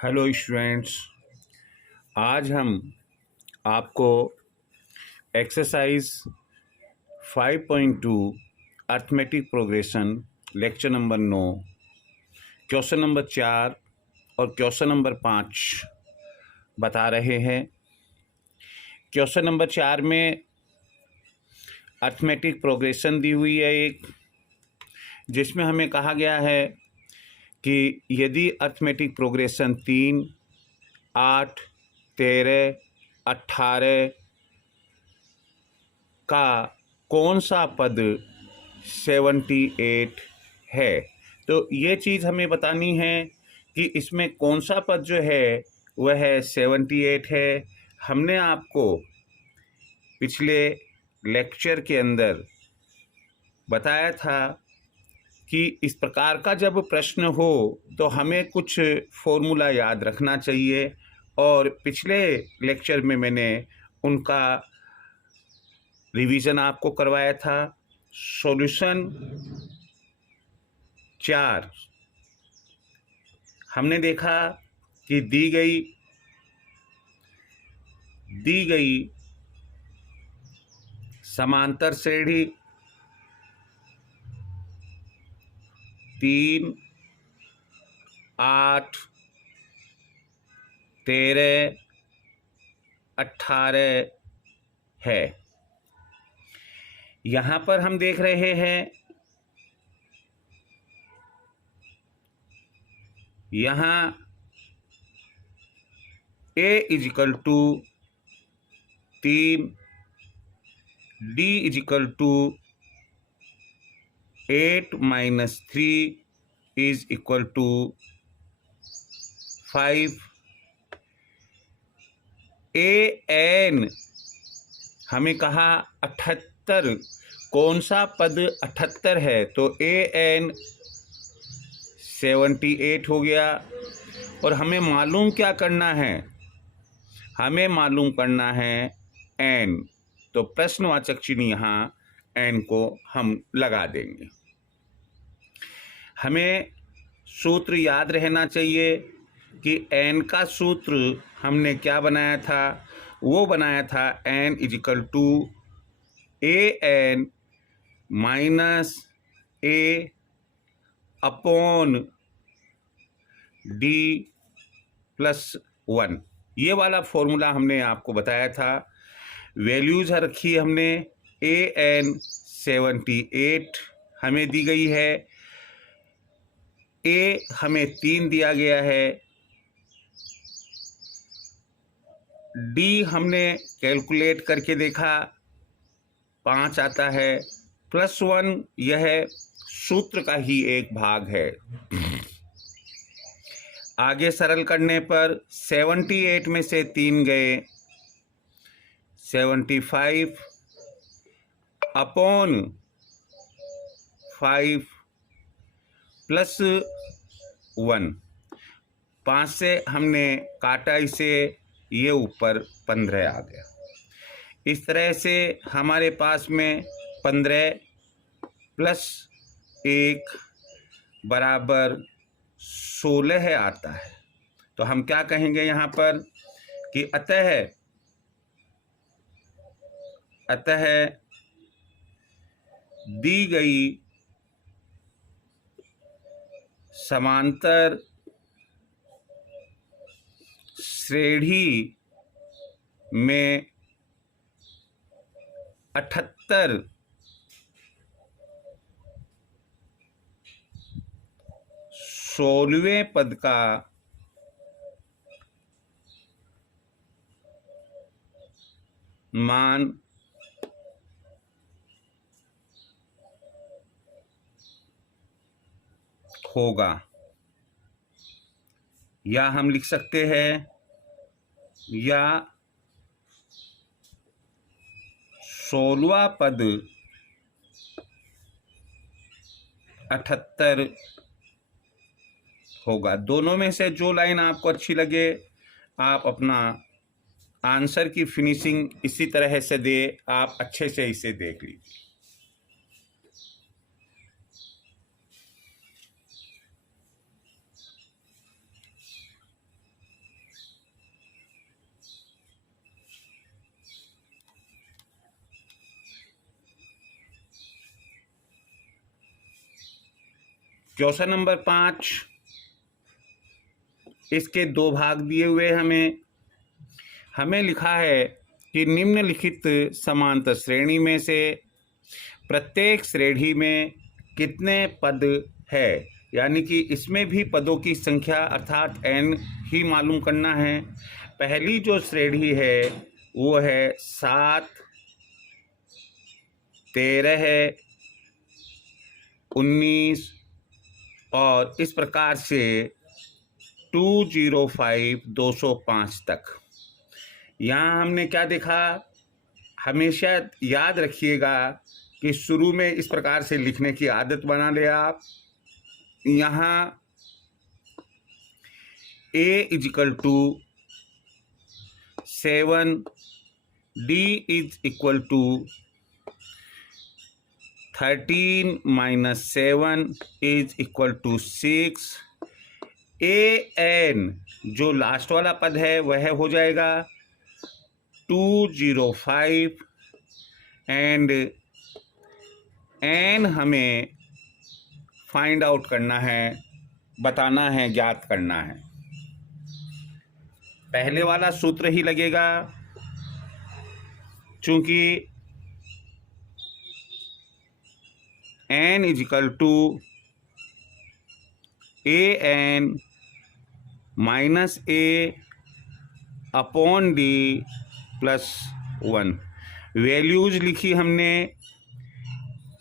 Hello students. आज हम आपको exercise 5.2 arithmetic progression lecture number 9 question number 4 और क्वेश्चन नंबर 5 बता रहे हैं। क्वेश्चन नंबर 4 में अर्थमेटिक प्रोग्रेशन दी हुई है एक, जिसमें हमें कहा गया है कि यदि अर्थमेटिक प्रोग्रेशन 3, 8, 13, 18 का कौन सा पद 78 है, तो ये चीज़ हमें बतानी है कि इसमें कौन सा पद जो है वह 78 है। हमने आपको पिछले लेक्चर के अंदर बताया था कि इस प्रकार का जब प्रश्न हो तो हमें कुछ फॉर्मूला याद रखना चाहिए, और पिछले लेक्चर में मैंने उनका रिवीजन आपको करवाया था। सॉल्यूशन 4 हमने देखा कि दी गई समांतर श्रेणी 3, 8, 13, 18 है। यहाँ पर हम देख रहे हैं, यहाँ a is equal to 3, d is equal to 8 minus 3 is equal to 5। an हमें कहा 78, कौन सा पद 78 है, तो an 78 हो गया। और हमें मालूम क्या करना है, हमें मालूम करना है n, तो प्रश्नवाचक चिन्ह यहाँ n को हम लगा देंगे। हमें सूत्र याद रहना चाहिए कि n का सूत्र हमने क्या बनाया था, वो बनाया था n is equal to an minus a upon d plus 1। ये वाला फॉर्मूला हमने आपको बताया था। वैल्यूज रखी हमने, an 78 हमें दी गई है, a हमें 3 दिया गया है, d हमने कैलकुलेट करके देखा 5 आता है, प्लस 1 यह सूत्र का ही एक भाग है। आगे सरल करने पर 78 में से 3 गए, 75 अपॉन 5 प्लस 1, 5 से हमने काटा इसे, ये ऊपर 15 आ गया। इस तरह से हमारे पास में 15 प्लस 1 बराबर 16 आता है। तो हम क्या कहेंगे यहाँ पर कि अतः दी गई समांतर श्रेणी में 78 16वें पद का मान होगा, या हम लिख सकते हैं, या 16वां पद 78 होगा। दोनों में से जो लाइन आपको अच्छी लगे, आप अपना आंसर की फिनिशिंग इसी तरह से दे, आप अच्छे से इसे देख लीजिए। क्वेश्चन नंबर 5, इसके 2 भाग दिए हुए हमें लिखा है कि निम्नलिखित समांतर श्रेणी में से प्रत्येक श्रेणी में कितने पद है, यानी कि इसमें भी पदों की संख्या अर्थात n ही मालूम करना है। पहली जो श्रेणी है वो है 7, 13 है, 19 और इस प्रकार से 205 205 तक। यहाँ हमने क्या देखा, हमेशा याद रखिएगा कि शुरू में इस प्रकार से लिखने की आदत बना ले आप। यहाँ A is equal to 7, D is equal to 13 minus 7 is equal to 6। AN जो लास्ट वाला पद है वह हो जाएगा 205 एंड N हमें फाइंड आउट करना है, बताना है, ज्ञात करना है। पहले वाला सूत्र ही लगेगा, चूंकि N is equal to AN minus A upon D plus 1। Values लिखी हमने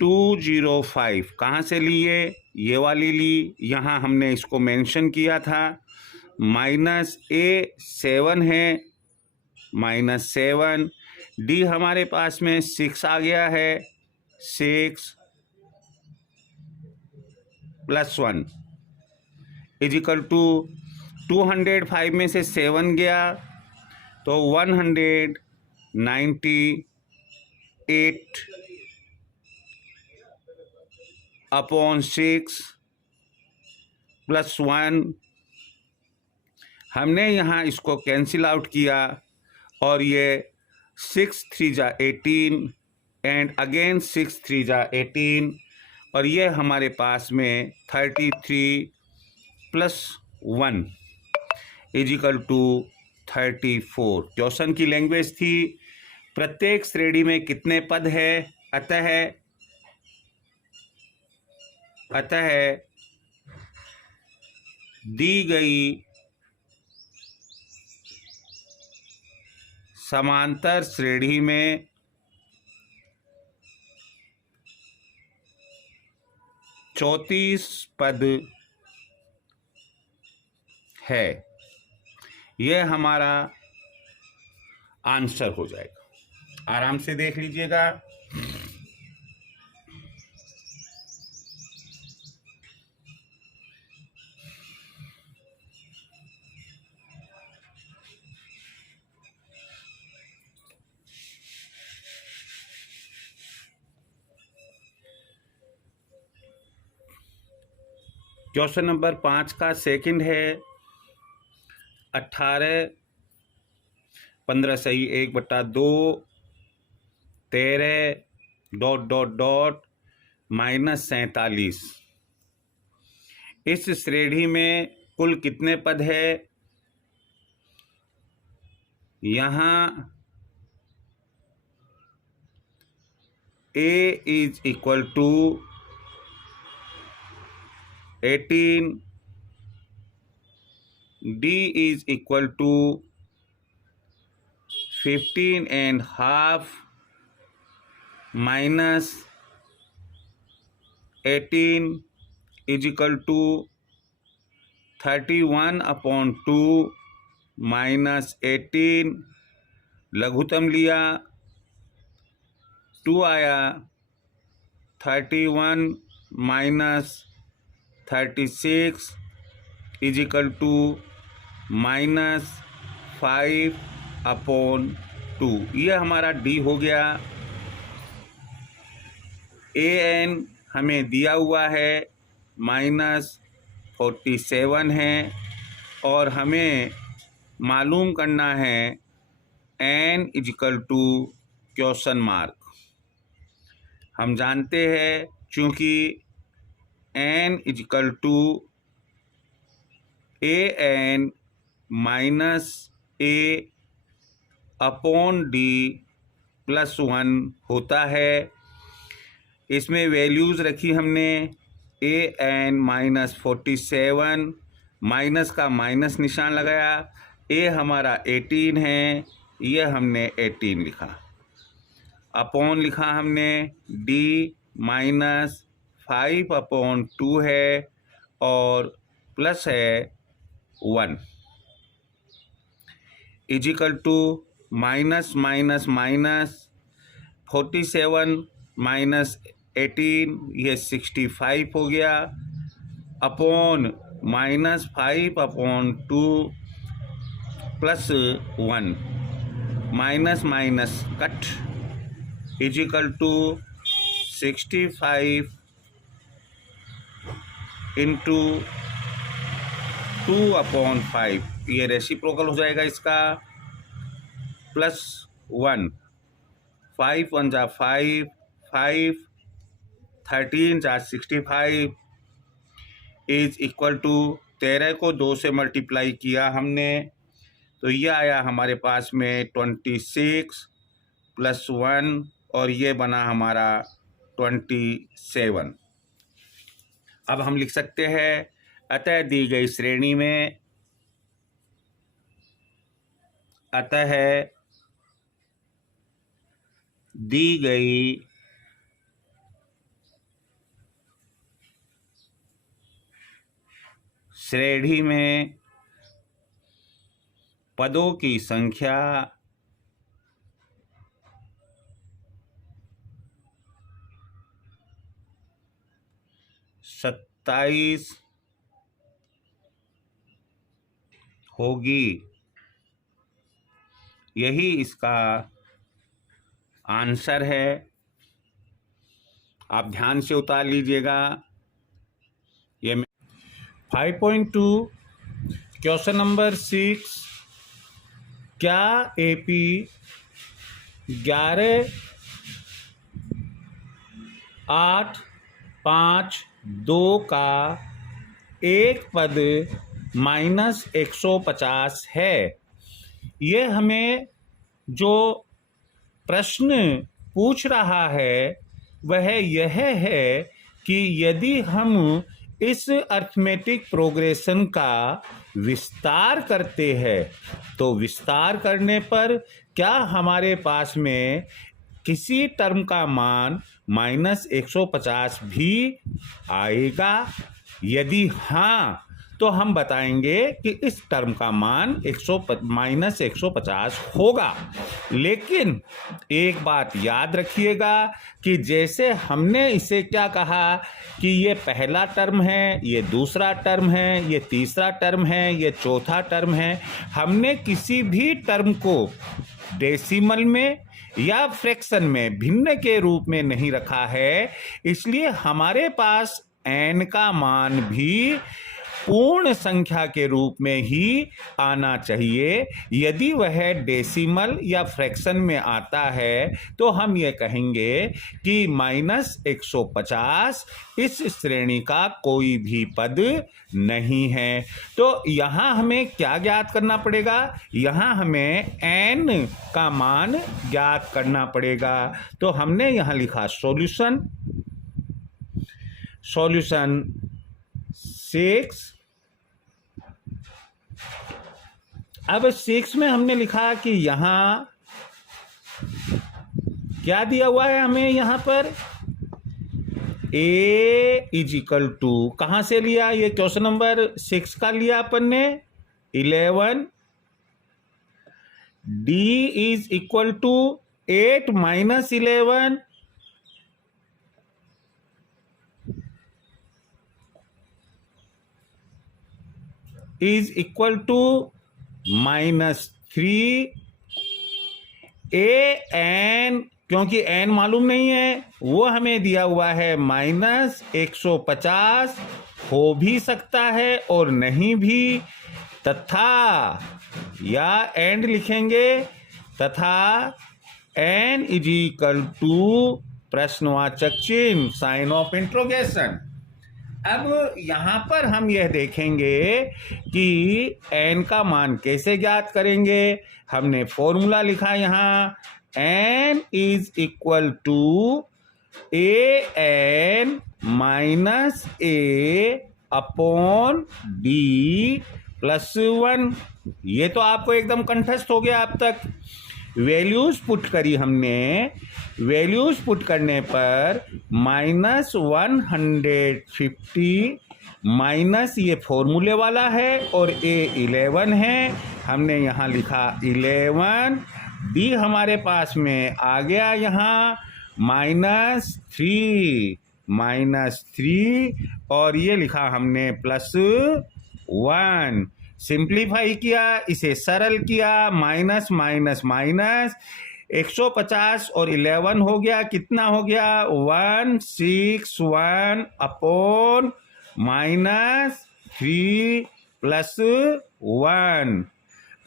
205 कहाँ से लिए, ये वाली ली, यहाँ हमने इसको मेंशन किया था। माइनस A 7 है, माइनस 7, D हमारे पास में 6 आ गया है, 6 प्लस 1 इजिकल टू 205 में से 7 गया तो 198 अपॉन 6 प्लस 1। हमने यहाँ इसको कैंसिल आउट किया और ये 6 3 जा 18 एंड अगेन 6 3 जा 18 और ये हमारे पास में 33 प्लस 1 इजिकल टू 34। क्वेश्चन की लैंग्वेज थी प्रत्येक श्रेणी में कितने पद है। अतः दी गई समांतर श्रेणी में चौंतीस पद है, यह हमारा आंसर हो जाएगा। आराम से देख लीजिएगा। क्वेश्चन नंबर 5 का सेकंड है 18 15 सही 1/2 13 ... माइनस 47। इस श्रेणी में कुल कितने पद है। यहाँ A is equal to 18, D is equal to 15.5 minus 18 is equal to 31/2 minus 18। लघुत्तम लिया 2 आया, 31 minus 36 इज इक्वल टू -5/2। यह हमारा D हो गया। AN हमें दिया हुआ है -47 है और हमें मालूम करना है N is equal to question mark. हम जानते हैं चूँकि n is equal to an minus a upon d plus 1 होता है। इसमें वैल्यूज़ रखी हमने an माइनस 47, माइनस का माइनस निशान लगाया, a हमारा 18 है, यह हमने 18 लिखा, अपॉन लिखा हमने d माइनस 5/2 है और प्लस है 1 is equal to minus minus minus 47 minus 18 ये 65 हो गया, upon minus 5/2 plus 1 minus minus cut is equal to 65 into 2/5, ये रेसिप्रोकल हो जाएगा इसका, प्लस 1 5 1 जा 5 5 13 जा 65 इज इक्वल टू 13 को 2 से मल्टीप्लाई किया हमने तो ये आया हमारे पास में 26 प्लस 1 और ये बना हमारा 27। अब हम लिख सकते हैं अतः दी गई श्रेणी में, अतः दी गई श्रेणी में पदों की संख्या 27 होगी। यही इसका आंसर है। आप ध्यान से उतार लीजिएगा। ये 5.2 क्वेश्चन नंबर 6, क्या एपी 11 8 5 2 का एक पद माइनस 150 है। ये हमें जो प्रश्न पूछ रहा है वह यह है कि यदि हम इस अर्थमेटिक प्रोग्रेशन का विस्तार करते हैं तो विस्तार करने पर क्या हमारे पास में किसी टर्म का मान माइनस 150 भी आएगा? यदि हाँ तो हम बताएंगे कि इस टर्म का मान माइनस 150 होगा। लेकिन एक बात याद रखिएगा कि जैसे हमने इसे क्या कहा कि ये पहला टर्म है, ये दूसरा टर्म है, ये तीसरा टर्म है, ये चौथा टर्म है, हमने किसी भी टर्म को डेसिमल में या फ्रैक्शन में भिन्न के रूप में नहीं रखा है, इसलिए हमारे पास n का मान भी पूर्ण संख्या के रूप में ही आना चाहिए। यदि वह डेसिमल या फ्रैक्शन में आता है तो हम ये कहेंगे कि माइनस 150 इस श्रेणी का कोई भी पद नहीं है। तो यहाँ हमें क्या ज्ञात करना पड़ेगा? यहाँ हमें n का मान ज्ञात करना पड़ेगा। तो हमने यहाँ लिखा सॉल्यूशन 6। अब 6 में हमने लिखा कि यहाँ क्या दिया हुआ है हमें, यहाँ पर a इज इक्वल टू, कहाँ से लिया? ये क्वेश्चन नंबर 6 का लिया अपन ने 11, d is equal to 8 minus 11 is equal to -3 an, क्योंकि n मालूम नहीं है वो हमें दिया हुआ है माइनस 150, हो भी सकता है और नहीं भी, तथा या एंड लिखेंगे तथा n इज इक्वल टू प्रश्नवाचक चिन्ह साइन ऑफ इंट्रोगेशन अब यहाँ पर हम यह देखेंगे कि n का मान कैसे ज्ञात करेंगे। हमने फॉर्मूला लिखा यहाँ, n is equal to an minus a upon d plus 1। ये तो आपको एकदम कंठस्थ हो गया अब तक। वैल्यूज पुट करी हमने, वैल्यूज पुट करने पर -150 माइनस ये फॉर्मूले वाला है और a 11 है, हमने यहाँ लिखा 11। d हमारे पास में आ गया यहाँ -3 और ये लिखा हमने +1। सिंप्लीफाई किया, इसे सरल किया, माइनस माइनस माइनस 150 और 11 हो गया, कितना हो गया 161 अपॉन -3 प्लस 1।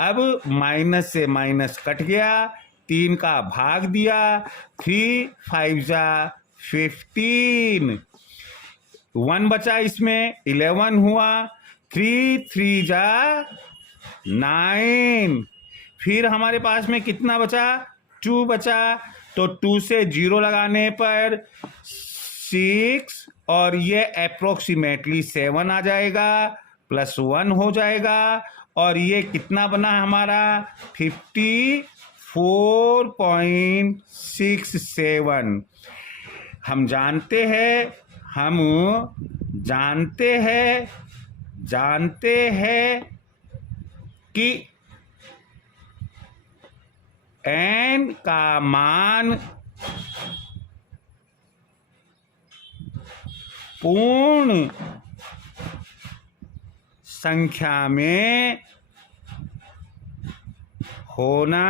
अब माइनस से माइनस कट गया, 3 का भाग दिया, 3 5 जा 15, 1 बचा, इसमें 11 हुआ, 3 3 जा 9। फिर हमारे पास में कितना बचा, 2 बचा, तो 2 से 0 लगाने पर 6 और ये अप्रोक्सीमेटली 7 आ जाएगा, +1 हो जाएगा और ये कितना बना हमारा 54.67। हम जानते हैं कि n का मान पूर्ण संख्या में होना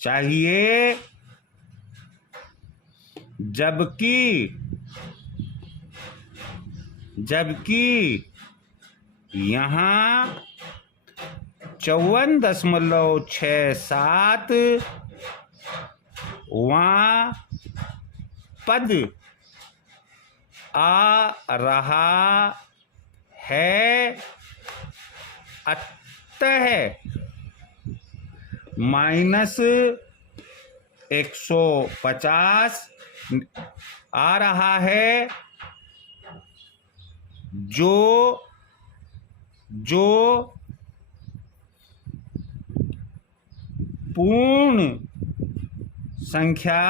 चाहिए, जबकि यहाँ 54.67 वां पद आ रहा है, अतः -150 आ रहा है, जो पूर्ण संख्या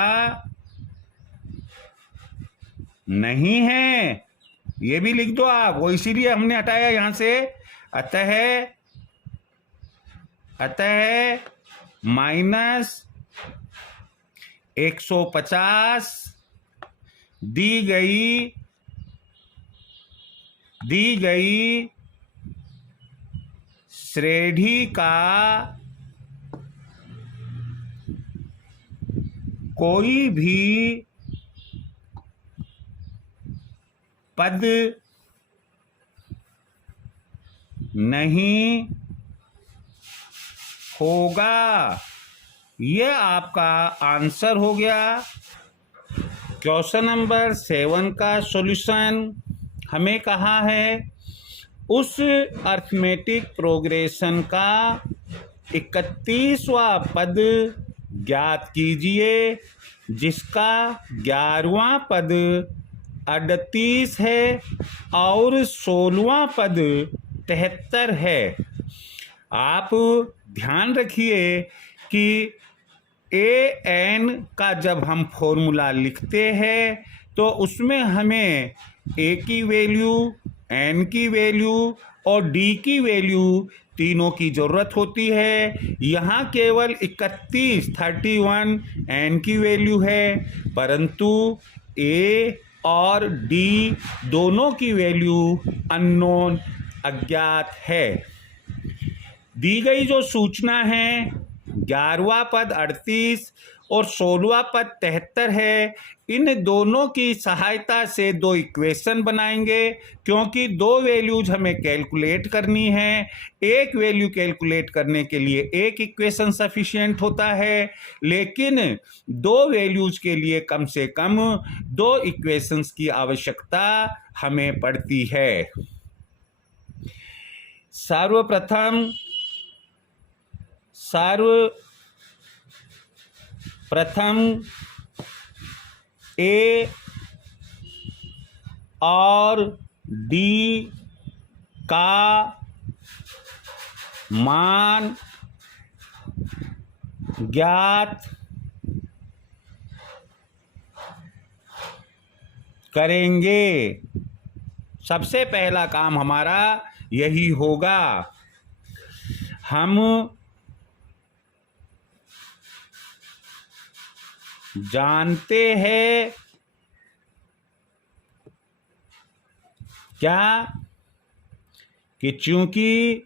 नहीं है। ये भी लिख दो आप, वो इसीलिए हमने हटाया यहां से। अतः -150 दी गई श्रेणी का कोई भी पद नहीं होगा। ये आपका आंसर हो गया। क्वेश्चन नंबर 7 का सॉल्यूशन हमें कहा है उस अरिथमेटिक प्रोग्रेशन का 31वां पद ज्ञात कीजिए जिसका 11वां पद 38 है और 16वां पद 73 है। आप ध्यान रखिए कि an का जब हम फॉर्मूला लिखते हैं तो उसमें हमें a की वैल्यू, n की वैल्यू और d की वैल्यू तीनों की ज़रूरत होती है। यहाँ केवल 31 n की वैल्यू है, परंतु a और d दोनों की वैल्यू अननोन, अज्ञात है। दी गई जो सूचना है 11वां पद 38 और 16वां पद 73 है। इन दोनों की सहायता से दो इक्वेशन बनाएंगे, क्योंकि दो वैल्यूज हमें कैलकुलेट करनी है। एक वैल्यू कैलकुलेट करने के लिए एक इक्वेशन सफिशिएंट होता है, लेकिन दो वैल्यूज के लिए कम से कम दो इक्वेशंस की आवश्यकता हमें पड़ती है। सर्वप्रथम ए और डी का मान ज्ञात करेंगे। सबसे पहला काम हमारा यही होगा। हम जानते हैं क्या कि चूंकि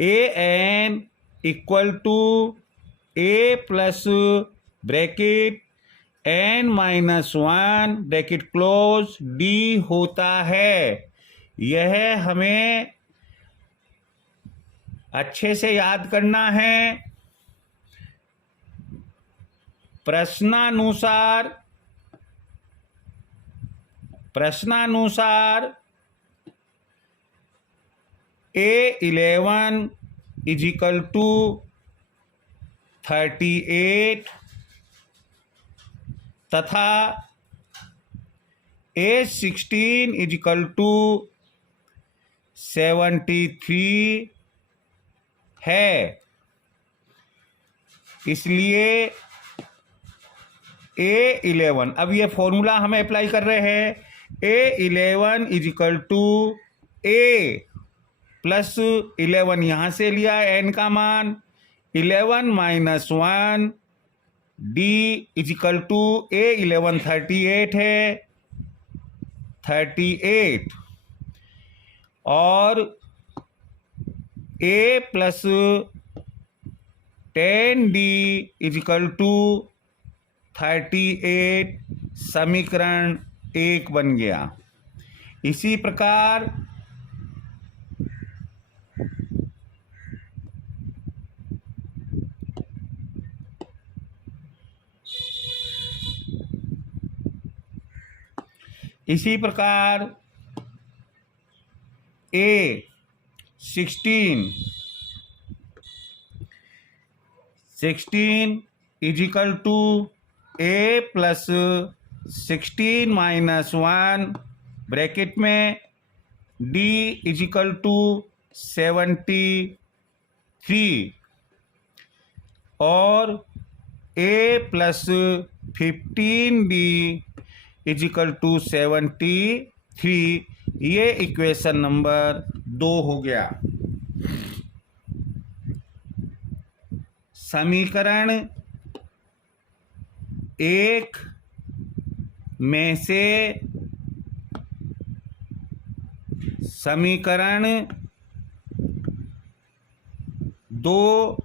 an equal to a plus bracket n-1 bracket close d होता है, यह हमें अच्छे से याद करना है। प्रश्नानुसार A11 इज इक्वल टू 38 तथा A16 इज इक्वल टू 73 है। इसलिए A11, अब ये फॉर्मूला हमें अप्लाई कर रहे हैं। A11 is equal to A plus 11 यहाँ से लिया n का मान, 11 minus 1 D is equal to A11 38 है, 38 और A plus 10D is equal to 38 समीकरण 1 बन गया। इसी प्रकार A16 is equal to A plus 16 minus 1 bracket में D इज इक्वल टू 73 और A plus 15D is equal to 73। ये इक्वेशन नंबर 2 हो गया। समीकरण 1 में से समीकरण 2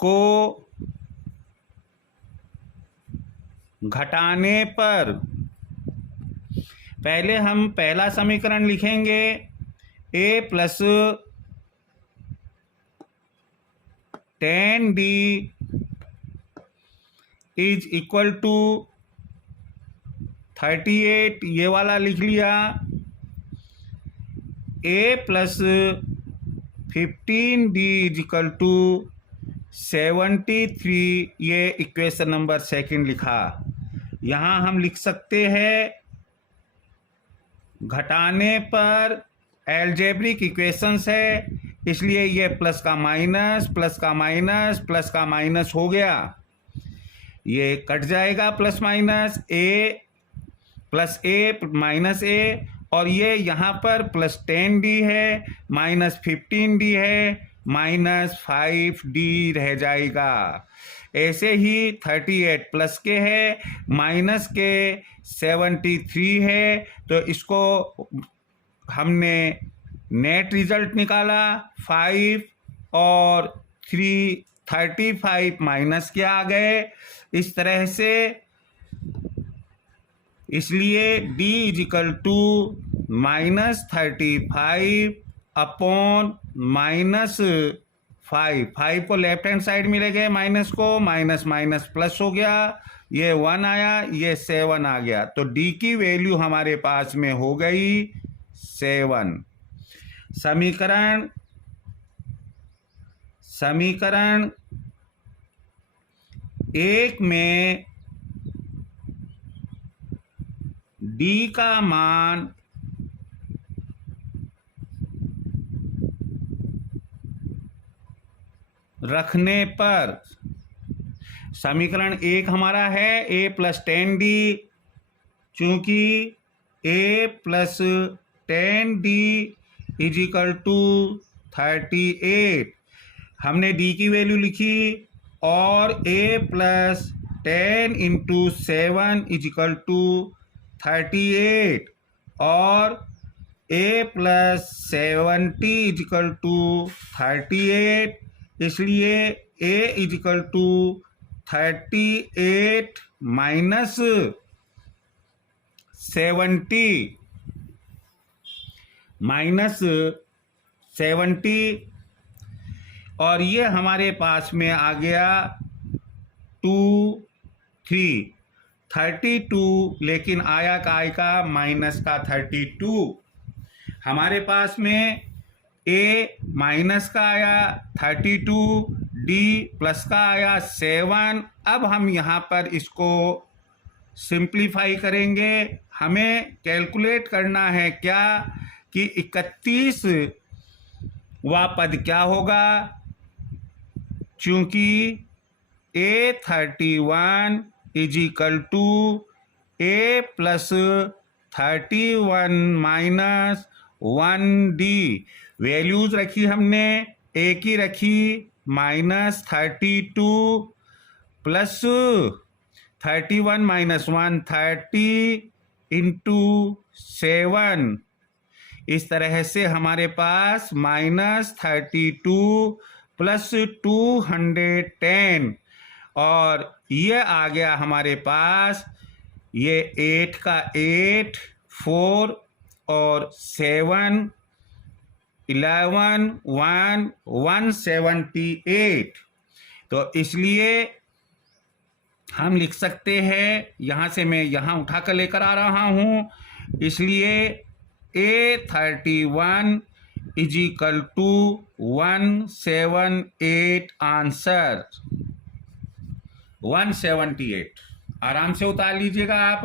को घटाने पर पहले हम पहला समीकरण लिखेंगे, A plus 10D is equal to 38, ये वाला लिख लिया। A plus 15D is equal to 73, ये इक्वेशन नंबर 2 लिखा। यहाँ हम लिख सकते हैं घटाने पर एल्जेब्रिक इक्वेशंस है, इसलिए ये प्लस का माइनस प्लस का माइनस प्लस का माइनस हो गया, ये कट जाएगा plus minus, A plus A minus A, और ये यहाँ पर प्लस 10D है माइनस 15D है माइनस 5D रह जाएगा। ऐसे ही 38 प्लस के है माइनस के 73 है, तो इसको हमने नेट रिजल्ट निकाला 5 और 335 माइनस के आ गए इस तरह से। इसलिए d इजिकल टू -35 अपॉन -5 को लेफ्ट हैंड साइड में ले गए, माइनस को, माइनस माइनस प्लस हो गया, ये 1 आया, ये 7 आ गया। तो d की वैल्यू हमारे पास में हो गई 7। समीकरण 1 में d का मान रखने पर, समीकरण 1 हमारा है a प्लस 10d, चूंकि a plus 10d is equal to 38, हमने d की वैल्यू लिखी और a plus 10 into 7 is equal to 38 और a प्लस 70 इजिकल टू 38, इसलिए a इजिकल टू 38 माइनस 70 और ये हमारे पास में आ गया 32, लेकिन आया काय का माइनस का 32। हमारे पास में a माइनस का आया 32, d प्लस का आया 7। अब हम यहाँ पर इसको सिंप्लीफाई करेंगे। हमें कैलकुलेट करना है क्या कि 31वां पद क्या होगा, चूंकि a31 is equal to a plus 31 minus 1d। Values रखी हमने, a की रखी -32 प्लस 31 माइनस 1 30 इंटू 7। इस तरह से हमारे पास -32 प्लस 210 और ये आ गया हमारे पास, ये 8 का 8, 4 और 7, 11, 1, 178। तो इसलिए हम लिख सकते हैं, यहाँ से मैं यहाँ उठा कर लेकर आ रहा हूँ, इसलिए a31 इजिकल टू 178 आंसर 178। आराम से उतार लीजिएगा आप।